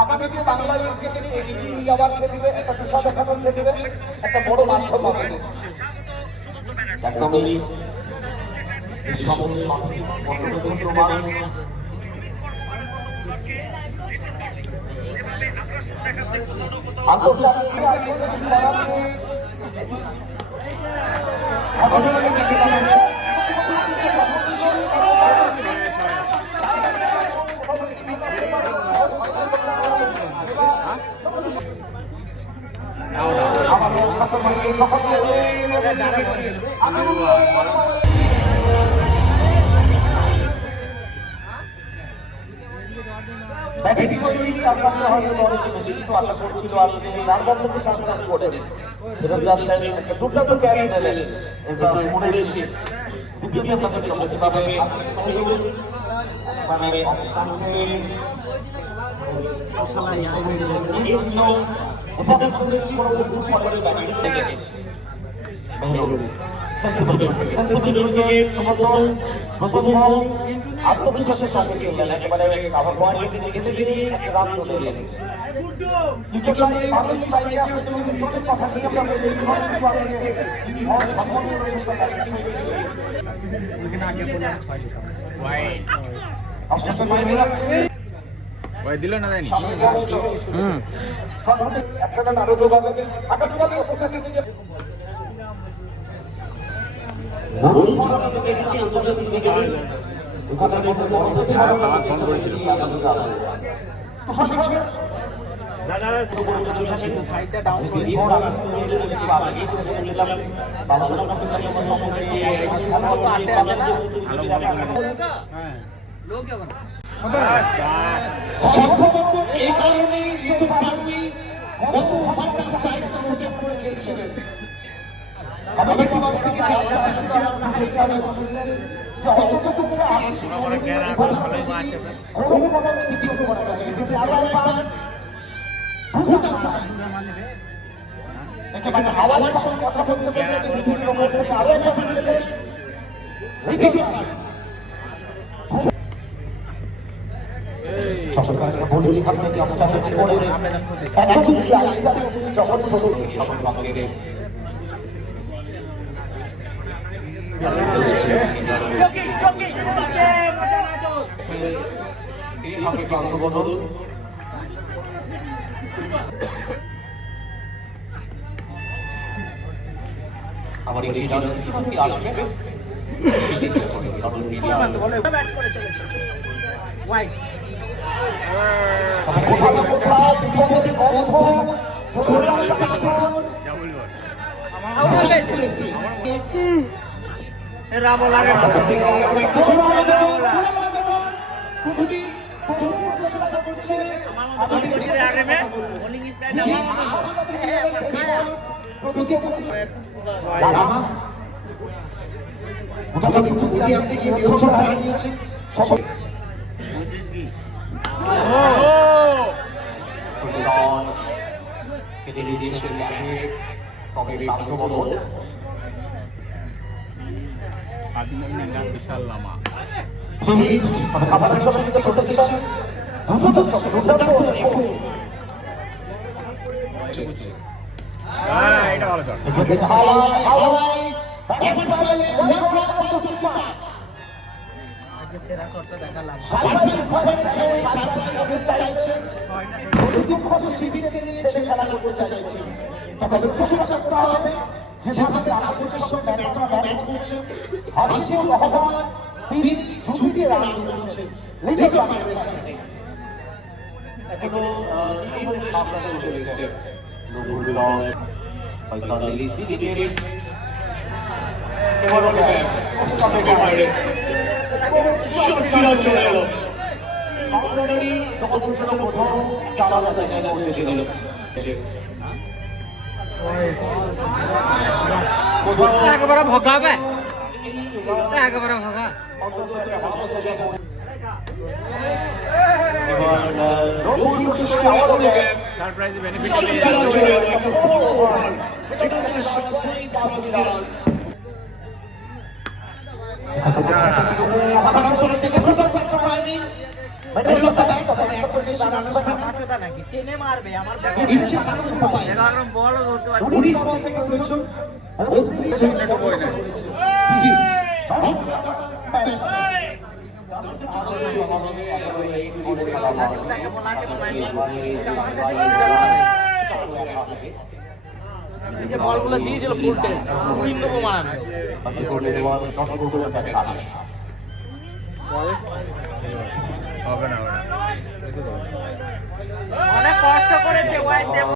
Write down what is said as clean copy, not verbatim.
আগামীতে বাংলাদেশ এগিয়ে নিয়ে যাওয়ার ক্ষেত্রে একটা পেশা দেখানোর ক্ষেত্রে একটা বড় মাধ্যম হবে। একদমই আত্মবিশ্বাসের সঙ্গে খেললেন, একেবারে কাভার পয়েন্টে লিখেছে তিনি একটা রান চলে এলেন। দিল না জানি সম্ভবত এই কারণেই ঋতু পারুই গত ওভারটা স্ট্রাইক রোটেট করে গিয়েছিলেন। আমি দেখতে পাচ্ছি যে অন্তত করে ৮০ কোনো কথা দ্বিতীয় করা যাচ্ছে কিন্তু আবার একেবারে আওয়াজের সঙ্গে কথা বলতে বলতে বিভিন্ন রকম থেকে আরো একটা ভিডিও দেখছি সরকারকে বলে লিখা থেকে অবস্থা করে এখন কি আইটা যখন ছোট সকল বাংলাদেশে এই হবে ক্লান্ত বদল আমার এই রিটার্ন কি আসবে ব্যাট করে চলেছে হোয়াইট বিশাল লামা এটা ভালো শট সেরা শটটা দেখালাম শিবিরকে নিয়ে খেলা করতে চাইছে তবে প্রশংসা করতে হবে যেভাবে আশাপুরের সঙ্গে ম্যাচ করছে হাসিম রহমান তিনি ঝুঁকি রান করেছেন লিডার পার্টনারের সাথে এখনো এইভাবে সামনে চলে এসেছে নবুল্লাহ 45 মিনিট এবারে স্টপে বাইরে শটটা চলে গেল সামনেরই তখন ছিল কোথাও চালাতে জায়গা করতে ছিল একেবারে ভগাবে একেবারে ভগা এবার রবুল খুশি আওয়াজে সারপ্রাইজ বেনিফিট একটা বড় ওভার যেখানে 27 রান আবার অঞ্চলের থেকে total factor timing middle of the bat তবে 41 রান আসবে নাকি টেনে মারবে আমার ইচ্ছে কারণ উপায় বলও ধরতে পারবে 19 বল থেকে প্রয়োজন 29 মিনিট করেছে জি যে বলগুলো দিয়েছিল ফুলটে উইন্ডো মারানো হবে না অনেক কষ্ট করেছে ওয়াইড